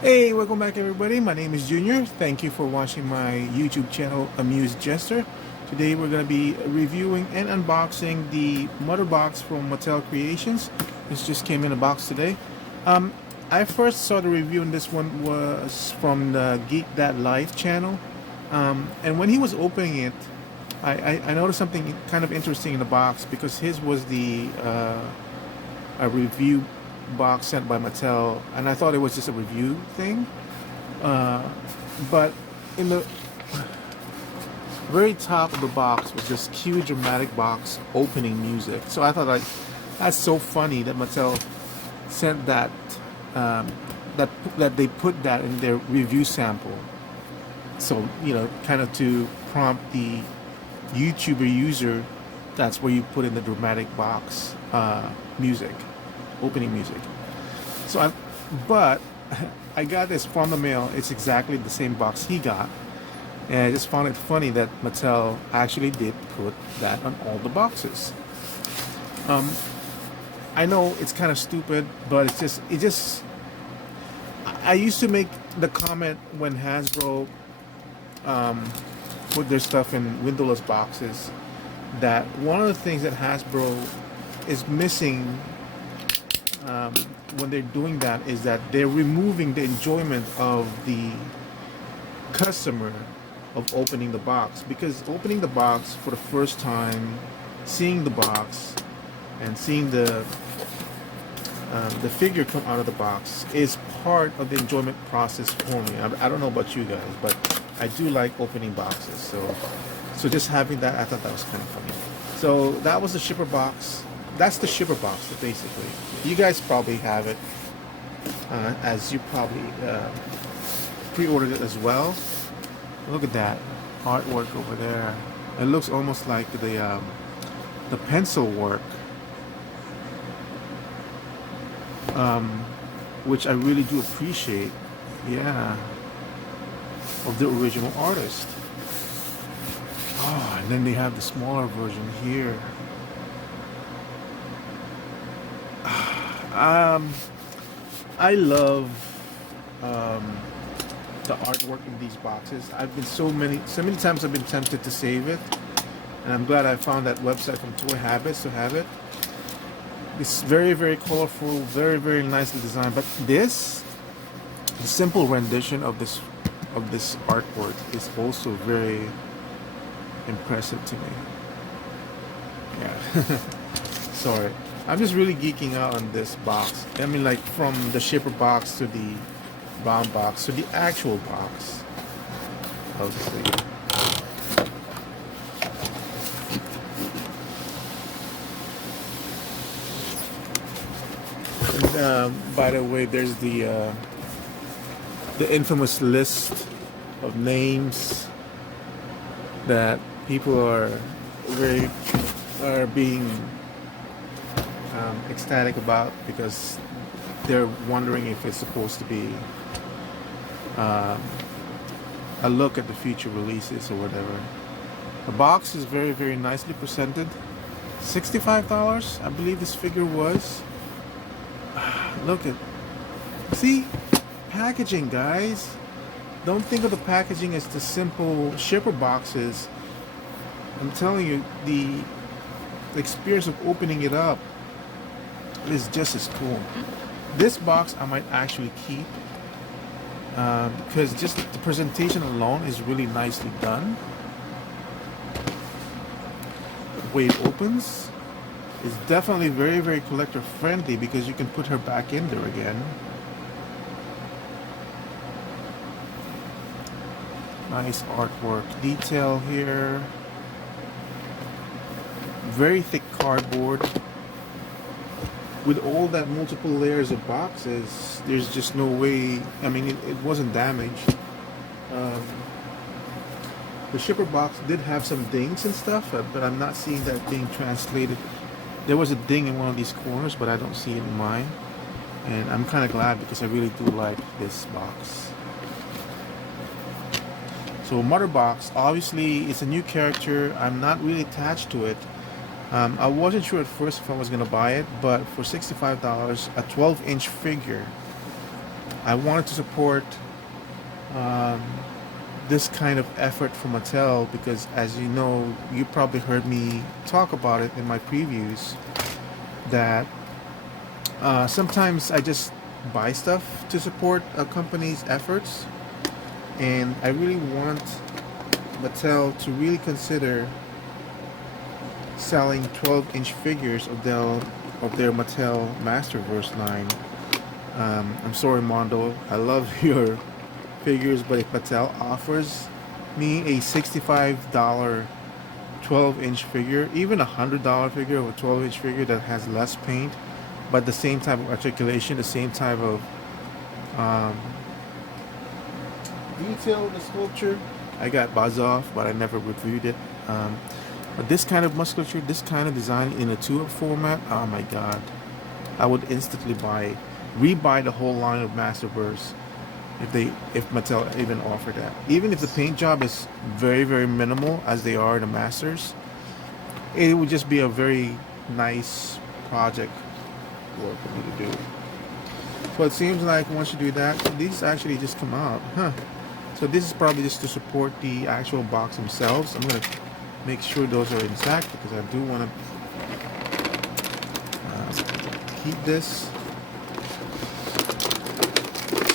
Hey, welcome back everybody. My name is Junior. Thank you for watching my YouTube channel, Amused Jester. Today we're going to be reviewing and unboxing the Motherbox from Mattel Creations. This just came in a box today. Um, I first saw the review and this one was from the Geek That Life channel. And when he was opening it, I noticed something kind of interesting in the box because his was the a review box sent by Mattel, and I thought it was just a review thing. Uh, but in the very top of the box was this cute dramatic box opening music. So I thought, like, that's so funny that Mattel sent that, um, that they put that in their review sample. So, kind of to prompt the YouTuber user, that's where you put in the dramatic box music, opening music. So but I got this from the mail. It's exactly the same box he got, and I just found it funny that Mattel actually did put that on all the boxes. Um, I know it's kind of stupid, but it just. I used to make the comment when Hasbro put their stuff in windowless boxes that one of the things that Hasbro is missing um, when they're doing that is that they're removing the enjoyment of the customer of opening the box, because opening the box for the first time, seeing the box and seeing the figure come out of the box is part of the enjoyment process for me. I don't know about you guys, but I do like opening boxes. So just having that, I thought that was kind of funny. So that was the shipper box. That's the shipper box, basically. You guys probably have it, as you probably pre-ordered it as well. Look at that artwork over there. It looks almost like the pencil work, um, which I really do appreciate. Yeah, of the original artist. Oh, and then they have the smaller version here. Um, I love um, the artwork in these boxes. I've been so many times I've been tempted to save it, and I'm glad I found that website from Toy Habits to have it. It's very, very colorful, very, very nicely designed. But the simple rendition of this artwork is also very impressive to me. Yeah. Sorry. I'm just really geeking out on this box. I mean, like, from the shipper box to the brown box to the actual box of the thing. And by the way, there's the infamous list of names that people very are being ecstatic about because they're wondering if it's supposed to be um, a look at the future releases or whatever. The box is very, very nicely presented. $65, I believe this figure was. Look at, see, packaging, guys. Don't think of the packaging as the simple shipper boxes. I'm telling you, the experience of opening it up is just as cool. This box I might actually keep because just the presentation alone is really nicely done. The way it opens is definitely very, very collector friendly because you can put her back in there again. Nice artwork detail here. Very thick cardboard. With all that multiple layers of boxes, there's just no way. I mean, it wasn't damaged. Um, the shipper box did have some dings and stuff, but I'm not seeing that being translated. There was a ding in one of these corners, but I don't see it in mine. And I'm kind of glad because I really do like this box. So Motherbox, obviously, it's a new character. I'm not really attached to it. I wasn't sure at first if I was going to buy it, but for $65, a 12-inch figure, I wanted to support um, this kind of effort from Mattel because, as you know, you probably heard me talk about it in my previews, that sometimes I just buy stuff to support a company's efforts, and I really want Mattel to really consider selling 12-inch figures of their Mattel Masterverse line. I'm sorry, Mondo, I love your figures, but if Mattel offers me a $65 12-inch figure, even a $100 figure of a 12-inch figure that has less paint, but the same type of articulation, the same type of um, detail of the sculpture. I got Buzz Off, but I never reviewed it. But this kind of musculature, this kind of design in a 2-up format, oh my god. I would instantly rebuy the whole line of Masterverse if Mattel even offered that. Even if the paint job is very, very minimal, as they are in the Masters, it would just be a very nice project for me to do. So it seems like once you do that, these actually just come out. So this is probably just to support the actual box themselves. I'm going to make sure those are intact because I do want to keep this.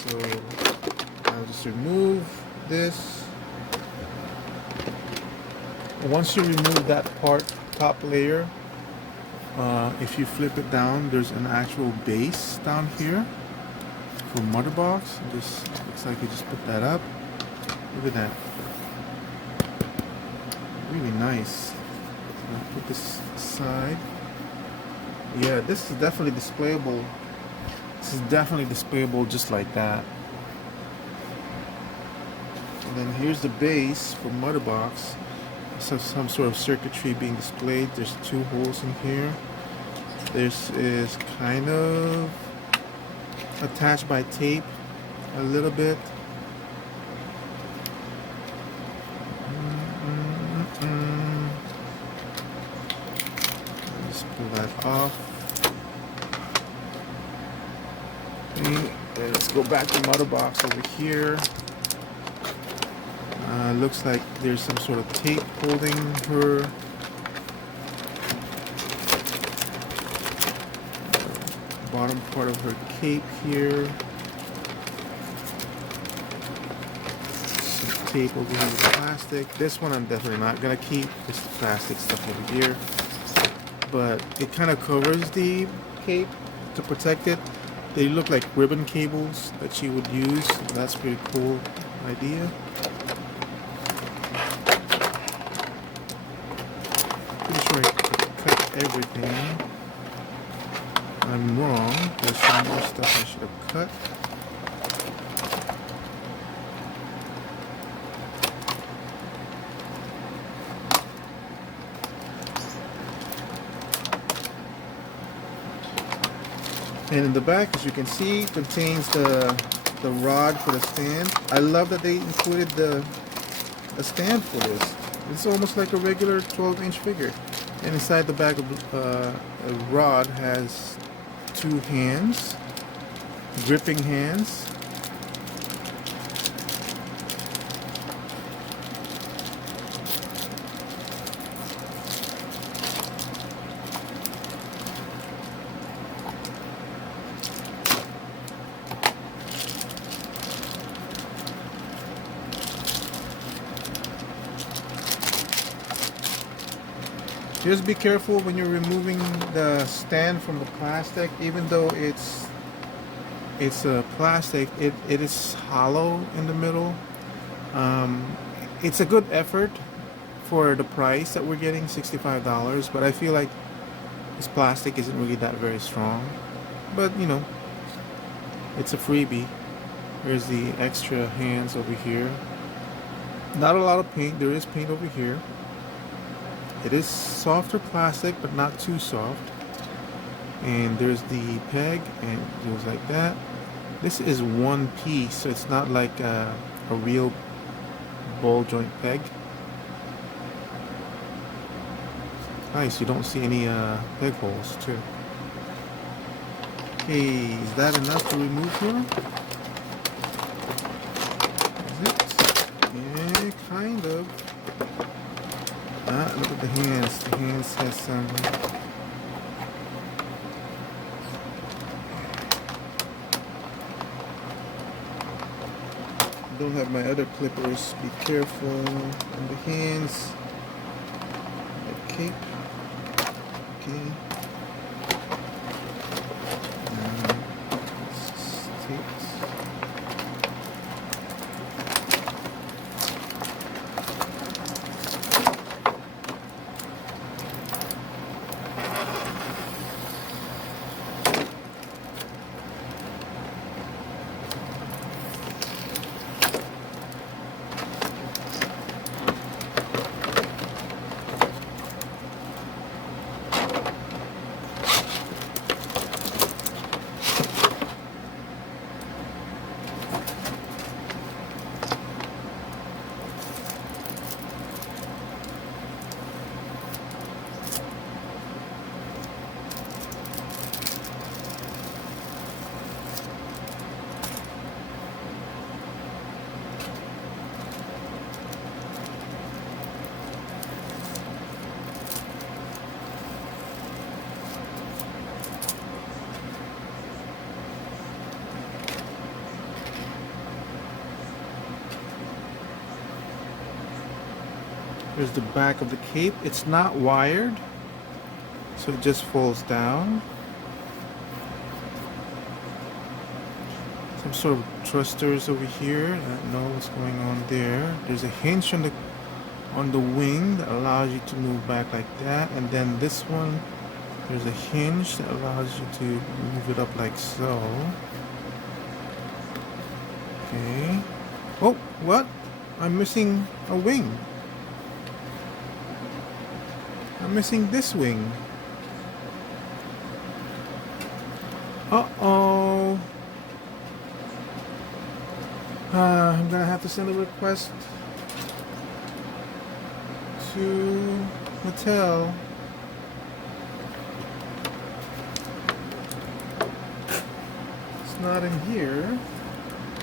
So I'll just remove this. Once you remove that top layer, if you flip it down, there's an actual base down here for Motherbox. Just looks like you just put that up. Look at that. Really nice. So I'll put this aside. Yeah, this is definitely displayable. This is definitely displayable just like that. And then here's the base for Motherbox. So some sort of circuitry being displayed. There's 2 holes in here. This is kind of attached by tape a little bit. Just pull that off. Okay, let's go back to Motherbox over here. Looks like there's some sort of tape holding her. Bottom part of her cape here. Some tape over here with plastic. This one I'm definitely not gonna keep. This is plastic stuff over here. But it kind of covers the cape to protect it. They look like ribbon cables that she would use. So that's a pretty cool idea. Pretty sure I cut everything. I'm wrong. There's some more stuff I should have cut. And in the back, as you can see, contains the rod for the stand. I love that they included the stand for this. It's almost like a regular 12-inch figure. And inside the back of the rod has 2 hands, gripping hands. Just be careful when you're removing the stand from the plastic. Even though it's a plastic, it is hollow in the middle. It's a good effort for the price that we're getting, $65, but I feel like this plastic isn't really that very strong. But you know, it's a freebie. There's the extra hands over here. Not a lot of paint. There is paint over here. It is softer plastic, but not too soft. And there's the peg, and it goes like that. This is one piece, so it's not like a real ball joint peg. Nice, you don't see any peg holes too. Okay, is that enough to remove here? kind of. Look at the hands. The hands has some. Don't have my other clippers. Be careful on the hands. The cape. Okay. Here's the back of the cape. It's not wired, so it just falls down. Some sort of thrusters over here. I don't know what's going on there. There's a hinge on the wing that allows you to move back like that, and then this one, there's a hinge that allows you to move it up like so. Okay. Oh, what? I'm missing a wing. I'm missing this wing. Uh-oh. I'm gonna have to send a request to Mattel. It's not in here.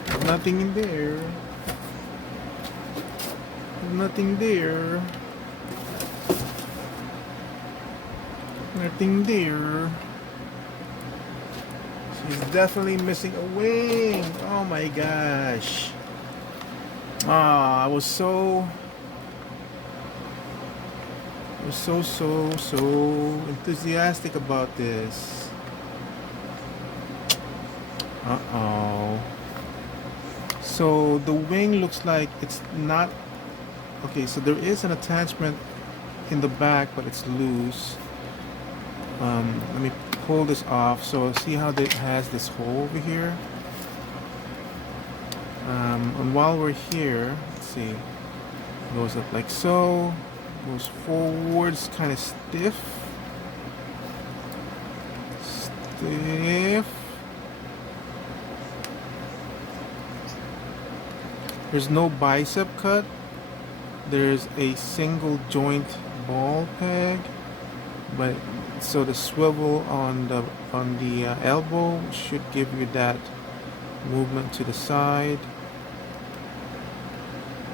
There's nothing in there. There's nothing there. Nothing there. She's definitely missing a wing. Oh my gosh. I was so enthusiastic about this. Uh-oh. So the wing looks like it's not okay, so there is an attachment in the back, but it's loose. Let me pull this off. So see how it has this hole over here? And while we're here, let's see. It goes up like so. Goes forwards, kind of stiff. Stiff. There's no bicep cut. There's a single joint ball peg, but so the swivel on the elbow should give you that movement to the side.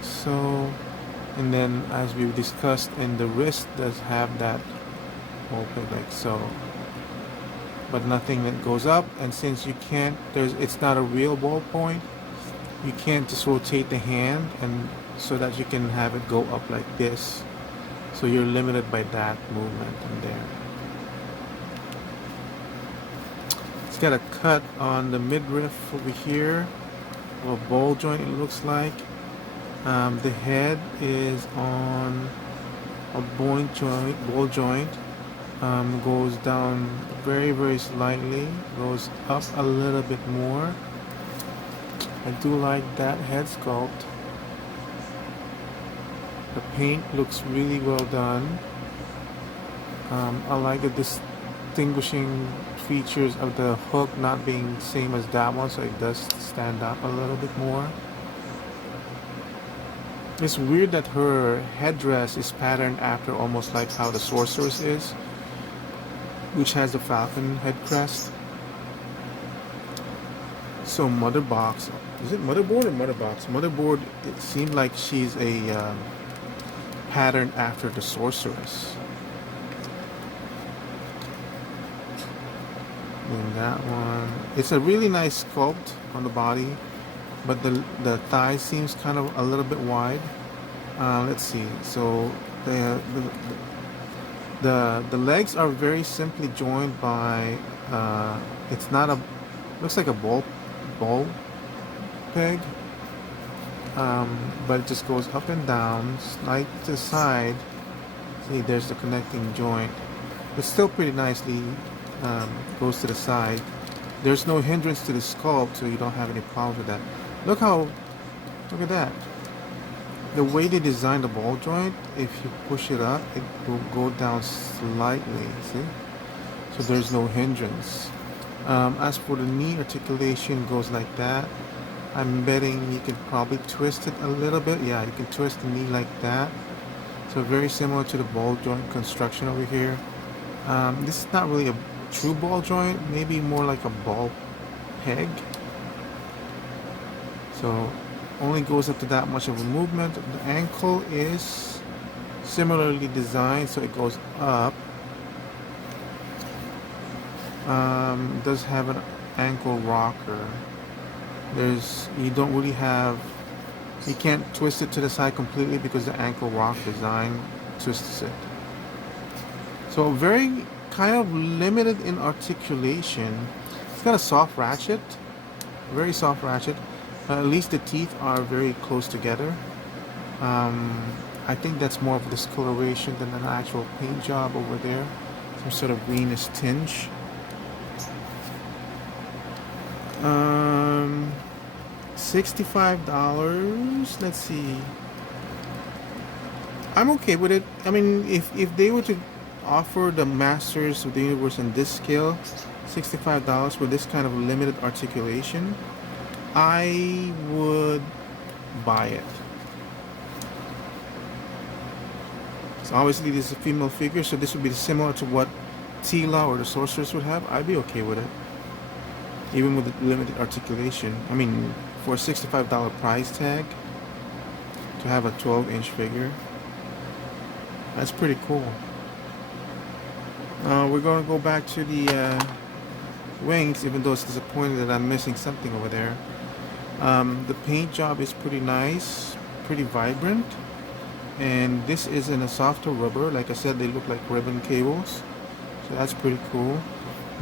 So, and then as we've discussed, in the wrist does have that ball peg like so, but nothing that goes up. And since you can't, it's not a real ball point, you can't just rotate the hand and so that you can have it go up like this. So you're limited by that movement in there. It's got a cut on the midriff over here, or a ball joint it looks like. The head is on a ball joint. Goes down very, very slightly, goes up a little bit more. I do like that head sculpt. The paint looks really well done. I like the distinguishing features of the hook not being same as that one, so it does stand up a little bit more. It's weird that her headdress is patterned after almost like how the Sorceress is, which has the falcon head crest. So Motherbox, is it motherboard or Motherbox? Motherboard, it seemed like she's a pattern after the sorceress. And that one, it's a really nice sculpt on the body, but the thigh seems kind of a little bit wide. Let's see. So the legs are very simply joined by it's not a, looks like a ball peg, but it just goes up and down, slide to the side. See, there's the connecting joint. It's still pretty nicely goes to the side. There's no hindrance to the sculpt, so you don't have any problems with that. Look at that. The way they designed the ball joint, if you push it up, it will go down slightly, see? So there's no hindrance. As for the knee articulation, goes like that. I'm betting you can probably twist it a little bit. Yeah, you can twist the knee like that. So very similar to the ball joint construction over here. This is not really a true ball joint, maybe more like a ball peg. So only goes up to that much of a movement. The ankle is similarly designed, so it goes up. It does have an ankle rocker. You don't really have, you can't twist it to the side completely because the ankle rock design twists it. So very kind of limited in articulation. It's got a soft ratchet, very soft ratchet. At least the teeth are very close together. I think that's more of discoloration than an actual paint job over there. Some sort of greenish tinge. $65. Let's see. I'm okay with it. I mean, if they were to offer the Masters of the Universe in this scale, $65 with this kind of limited articulation, I would buy it. So obviously this is a female figure, so this would be similar to what Tila or the Sorceress would have. I'd be okay with it, even with the limited articulation. I mean, for a $65 price tag to have a 12-inch figure, that's pretty cool. We're going to go back to the wings, even though it's disappointing that I'm missing something over there. The paint job is pretty nice, pretty vibrant, and this is in a softer rubber. Like I said, they look like ribbon cables, so that's pretty cool.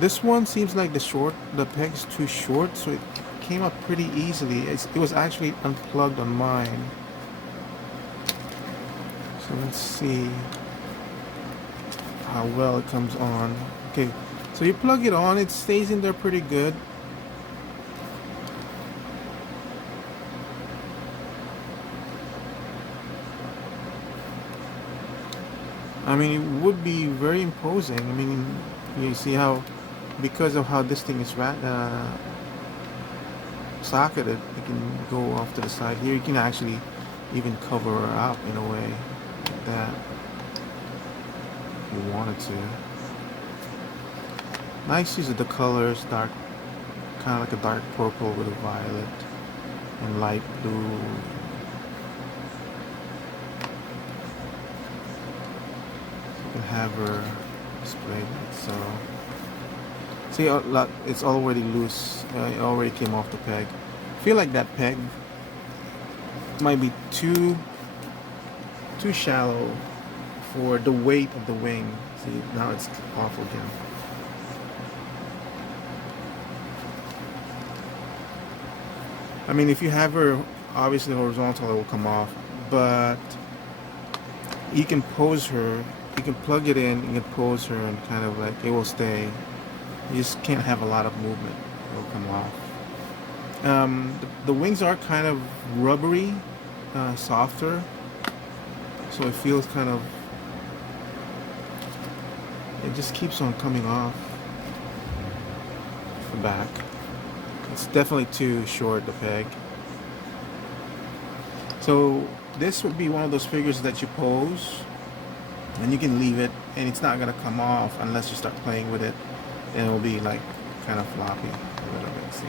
This one seems like the peg's too short, so it came up pretty easily. It was actually unplugged on mine. So let's see how well it comes on. Okay, so you plug it on, it stays in there pretty good. I mean, it would be very imposing. I mean, you see how, because of how this thing is socketed, it can go off to the side here. You can actually even cover her up in a way like that if you wanted to. Nice use of the colors, dark, kind of like a dark purple with a violet and light blue. Have her displayed, so see, it's already loose. It already came off the peg. I feel like that peg might be too shallow for the weight of the wing. See, now it's off again. I mean, if you have her obviously horizontal, it will come off, but you can pose her. You can plug it in, you can pose her, and kind of like it will stay. You just can't have a lot of movement. It will come off. The wings are kind of rubbery, softer, so it feels kind of. It just keeps on coming off the back. It's definitely too short, the peg. So this would be one of those figures that you pose and you can leave it and it's not gonna come off unless you start playing with it, and it will be like kind of floppy a little bit. See,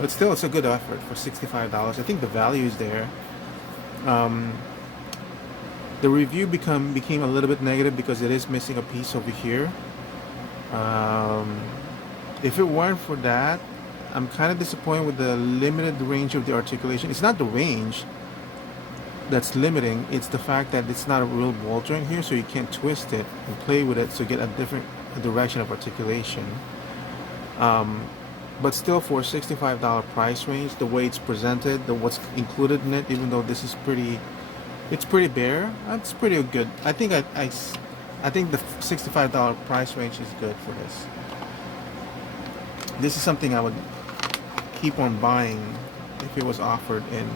but still, it's a good effort for $65. I think the value is there. Um, the review became a little bit negative because it is missing a piece over here. Um, if it weren't for that, I'm kind of disappointed with the limited range of the articulation. It's not the range that's limiting, it's the fact that it's not a real ball joint here, so you can't twist it and play with it to get a different direction of articulation. But still, for a $65 price range, the way it's presented, what's included in it, even though this is it's pretty bare, it's pretty good. I think I think the $65 price range is good for this. This is something I would keep on buying if it was offered in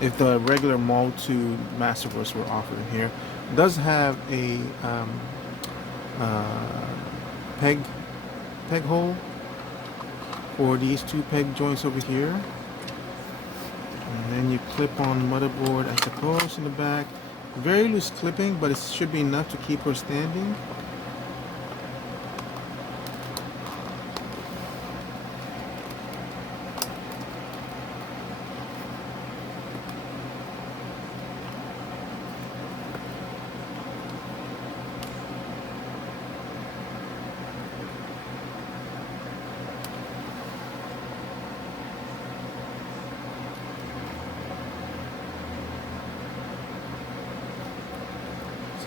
if the regular Mold 2 Masterverse were offered in here. It does have a peg hole for these two peg joints over here, and then you clip on the motherboard, I suppose, in the back. Very loose clipping, but it should be enough to keep her standing.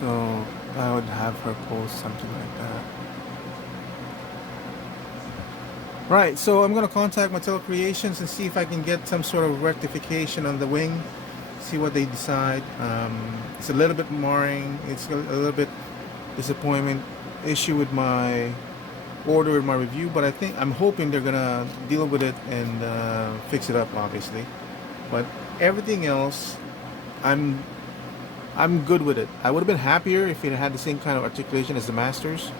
So I would have her post something like that. Right, so I'm going to contact Mattel Creations and see if I can get some sort of rectification on the wing. See what they decide. It's a little bit marring. It's a little bit disappointment issue with my order in my review, but I'm hoping they're going to deal with it and fix it up, obviously. But everything else, I'm good with it. I would have been happier if it had the same kind of articulation as the Masterverse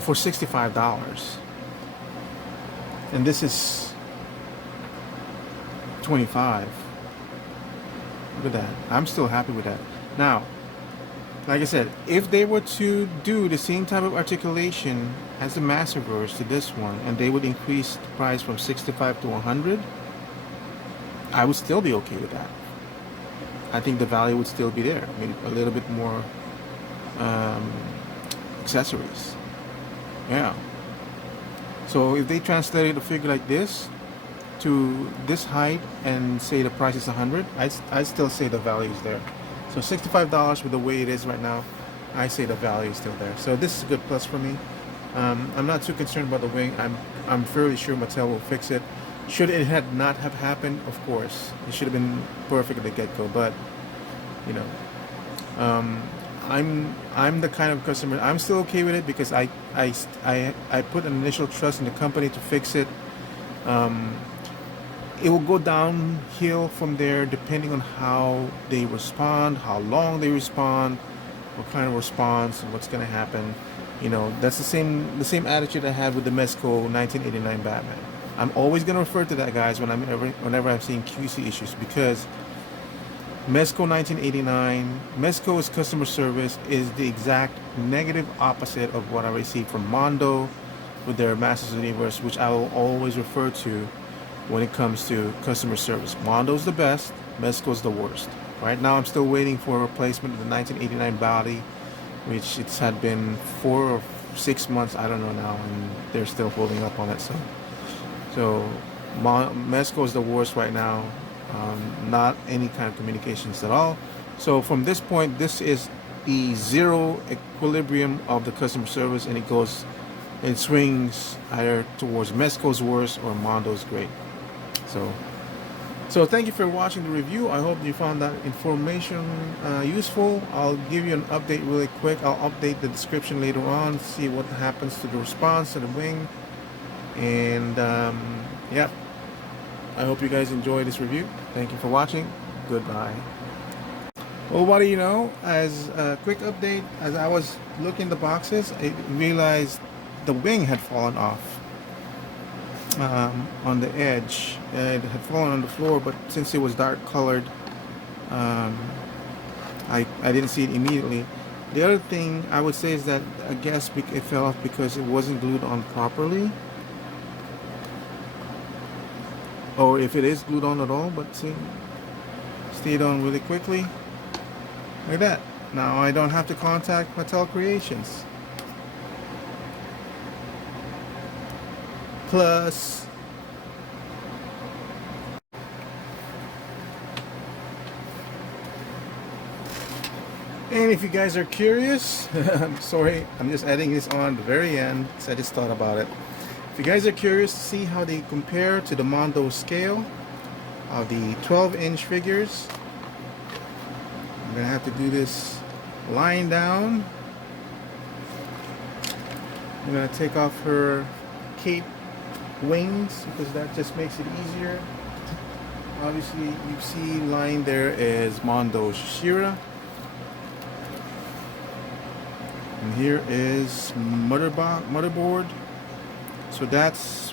for $65. And this is $25. Look at that. I'm still happy with that. Now, like I said, if they were to do the same type of articulation as the Masterverse to this one, and they would increase the price from $65 to $100, I would still be okay with that. I think the value would still be there. I mean, a little bit more accessories. Yeah. So if they translated a figure like this to this height and say the price is $100, I'd still say the value is there. So $65 with the way it is right now, I say the value is still there. So this is a good plus for me. I'm not too concerned about the wing. I'm fairly sure Mattel will fix it. Should it had not have happened, of course, it should have been perfect at the get-go. But you know, I'm the kind of customer. I'm still okay with it because I put an initial trust in the company to fix it. It will go downhill from there depending on how they respond, how long they respond, what kind of response, and what's going to happen. You know, that's the same attitude I had with the Mezco 1989 Batman. I'm always going to refer to that, guys, whenever I'm seeing QC issues, because Mezco 1989, Mezco's customer service is the exact negative opposite of what I received from Mondo with their Masters of the Universe, which I will always refer to when it comes to customer service. Mondo's the best, Mezco's the worst. Right now I'm still waiting for a replacement of the 1989 body, which it's had been 4 or 6 months, I don't know now, and they're still holding up on it. So Mezco is the worst right now. Not any kind of communications at all. So from this point, this is the zero equilibrium of the customer service, and it swings either towards Mezco's worst or Mondo's great. So thank you for watching the review. I hope you found that information useful. I'll give you an update really quick. I'll update the description later on, see what happens to the response to the wing. And yeah, I hope you guys enjoy this review. Thank you for watching. Goodbye. Well, what do you know? As a quick update, as I was looking at the boxes, I realized the wing had fallen off on the edge. It had fallen on the floor, but since it was dark colored, I didn't see it immediately. The other thing I would say is that I guess it fell off because it wasn't glued on properly, or if it is glued on at all. But see, stayed on really quickly. Like that. Now I don't have to contact Mattel Creations. Plus, and if you guys are curious, I'm sorry, I'm just adding this on the very end because I just thought about it. If you guys are curious to see how they compare to the Mondo scale of the 12-inch figures, I'm gonna have to do this lying down. I'm gonna take off her cape wings because that just makes it easier. Obviously, you see lying there is Mondo She-Ra. And here is motherboard. So that's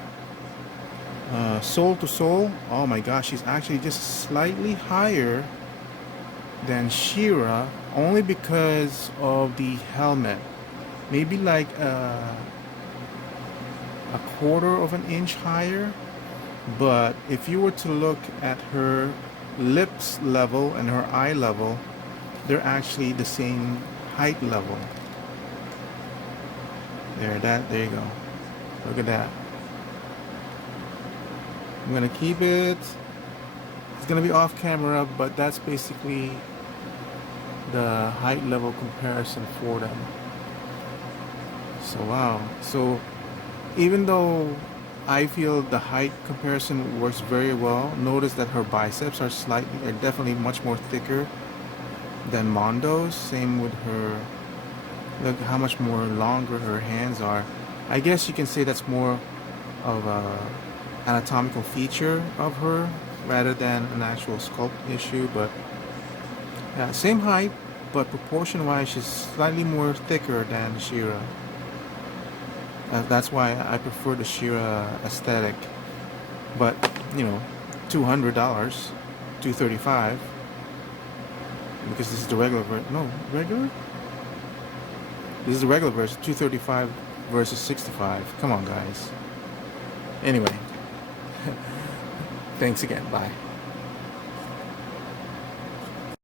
sole to sole. Oh my gosh, she's actually just slightly higher than She-Ra, only because of the helmet. Maybe like a quarter of an inch higher. But if you were to look at her lips level and her eye level, they're actually the same height level. There you go. Look at that. I'm gonna keep it. It's gonna be off camera, but that's basically the height level comparison for them. So wow. So even though I feel the height comparison works very well, notice that her biceps are definitely much more thicker than Mondo's. Same with her. Look how much more longer her hands are. I guess you can say that's more of a anatomical feature of her rather than an actual sculpt issue. But yeah, same height, but proportion wise she's slightly more thicker than She-Ra. That's why I prefer the She-Ra aesthetic. But you know, $200, $235, because this is the regular version. No, regular. This is the regular version, $235 versus $65. Come on, guys. Anyway, thanks again. Bye.